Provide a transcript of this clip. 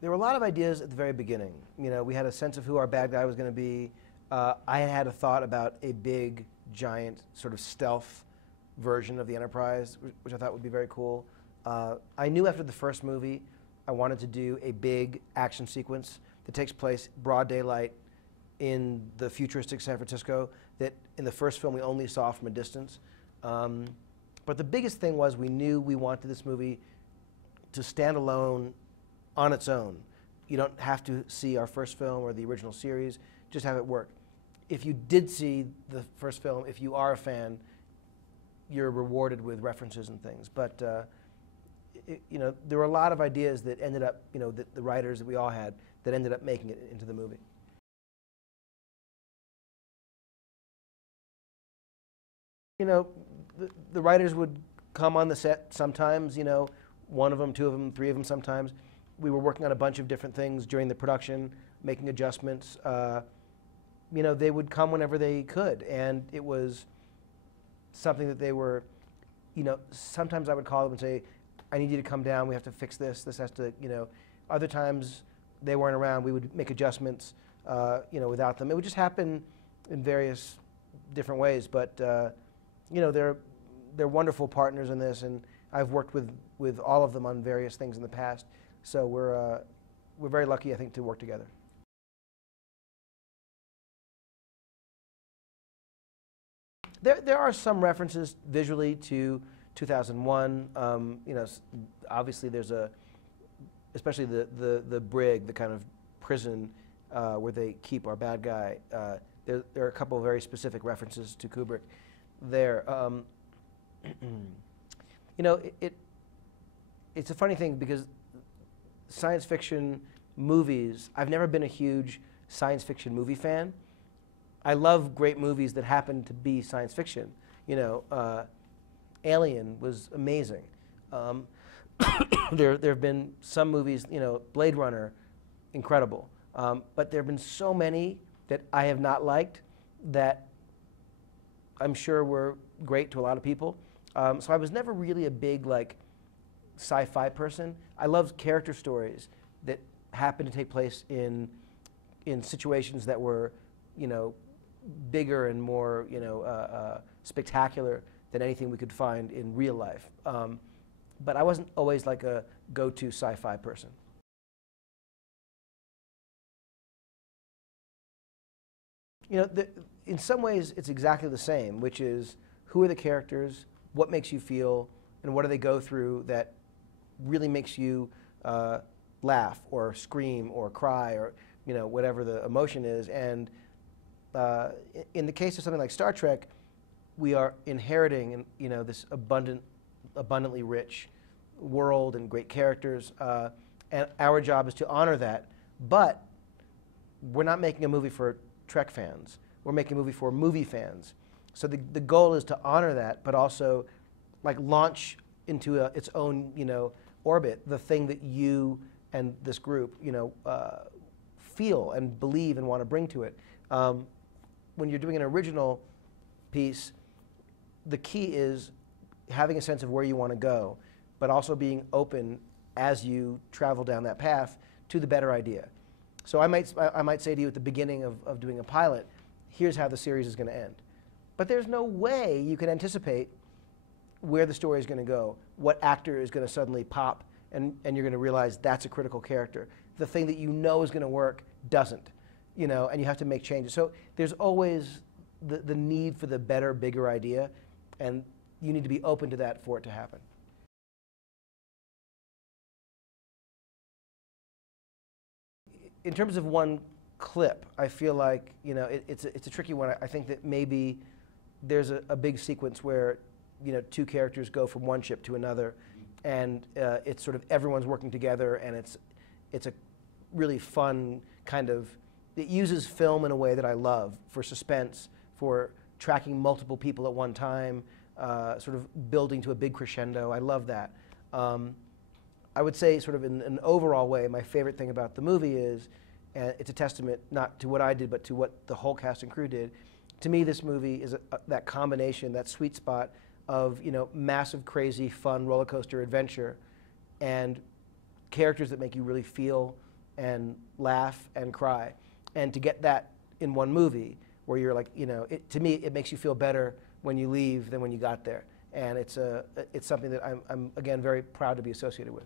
There were a lot of ideas at the very beginning. You know, we had a sense of who our bad guy was going to be. I had a thought about a big, giant, sort of stealth version of the Enterprise, which I thought would be very cool. I knew after the first movie I wanted to do a big action sequence that takes place broad daylight in the futuristic San Francisco that in the first film we only saw from a distance. But the biggest thing was we knew we wanted this movie to stand alone on its own. You don't have to see our first film or the original series, just have it work. If you did see the first film, if you are a fan, you're rewarded with references and things. But you know, there were a lot of ideas that ended up, you know, the writers that we all had that ended up making it into the movie. You know, the writers would come on the set sometimes, you know, one of them, two of them, three of them sometimes. We were working on a bunch of different things during the production, making adjustments. You know, they would come whenever they could, and it was something that they were, you know, sometimes I would call them and say, I need you to come down, we have to fix this, this has to, you know. Other times they weren't around, we would make adjustments, you know, without them. It would just happen in various different ways, but, you know, they're wonderful partners in this, and I've worked with all of them on various things in the past, so we're very lucky, I think, to work together. There are some references visually to 2001. You know, obviously there's especially the brig, the kind of prison where they keep our bad guy. There are a couple of very specific references to Kubrick there. You know, it's a funny thing because science fiction movies, I've never been a huge science fiction movie fan. I love great movies that happen to be science fiction. You know, Alien was amazing. There have been some movies, you know, Blade Runner, incredible. But there have been so many that I have not liked that I'm sure were great to a lot of people. So I was never really a big, like, sci-fi person. I loved character stories that happened to take place in situations that were, you know, bigger and more, you know, spectacular than anything we could find in real life. But I wasn't always like a go-to sci-fi person. You know, in some ways it's exactly the same, which is who are the characters, what makes you feel, and what do they go through that really makes you laugh or scream or cry or, you know, whatever the emotion is. And in the case of something like Star Trek, we are inheriting, you know, this abundantly rich world and great characters, and our job is to honor that. But we're not making a movie for Trek fans. We're making a movie for movie fans. So the goal is to honor that, but also, like, launch into its own, you know, orbit the thing that you and this group, you know, feel and believe and want to bring to it. When you're doing an original piece, the key is having a sense of where you want to go, but also being open as you travel down that path to the better idea. So I might say to you at the beginning of doing a pilot, here's how the series is going to end. But there's no way you can anticipate where the story is going to go, what actor is going to suddenly pop, and you're going to realize that's a critical character. The thing that you know is going to work doesn't, you know, and you have to make changes. So there's always the need for the better, bigger idea, and you need to be open to that for it to happen. In terms of one clip, I feel like, you know, it's a tricky one. I think that maybe there's a big sequence where, you know, two characters go from one ship to another, and it's sort of everyone's working together, and it's a really fun kind of, it uses film in a way that I love for suspense, for tracking multiple people at one time, sort of building to a big crescendo. I love that. I would say, sort of in an overall way, my favorite thing about the movie is, and it's a testament not to what I did, but to what the whole cast and crew did. To me, this movie is that combination, that sweet spot of, you know, massive, crazy, fun roller coaster adventure, and characters that make you really feel and laugh and cry. And to get that in one movie, where you're like, you know, to me, it makes you feel better when you leave than when you got there. And it's something that I'm again, very proud to be associated with.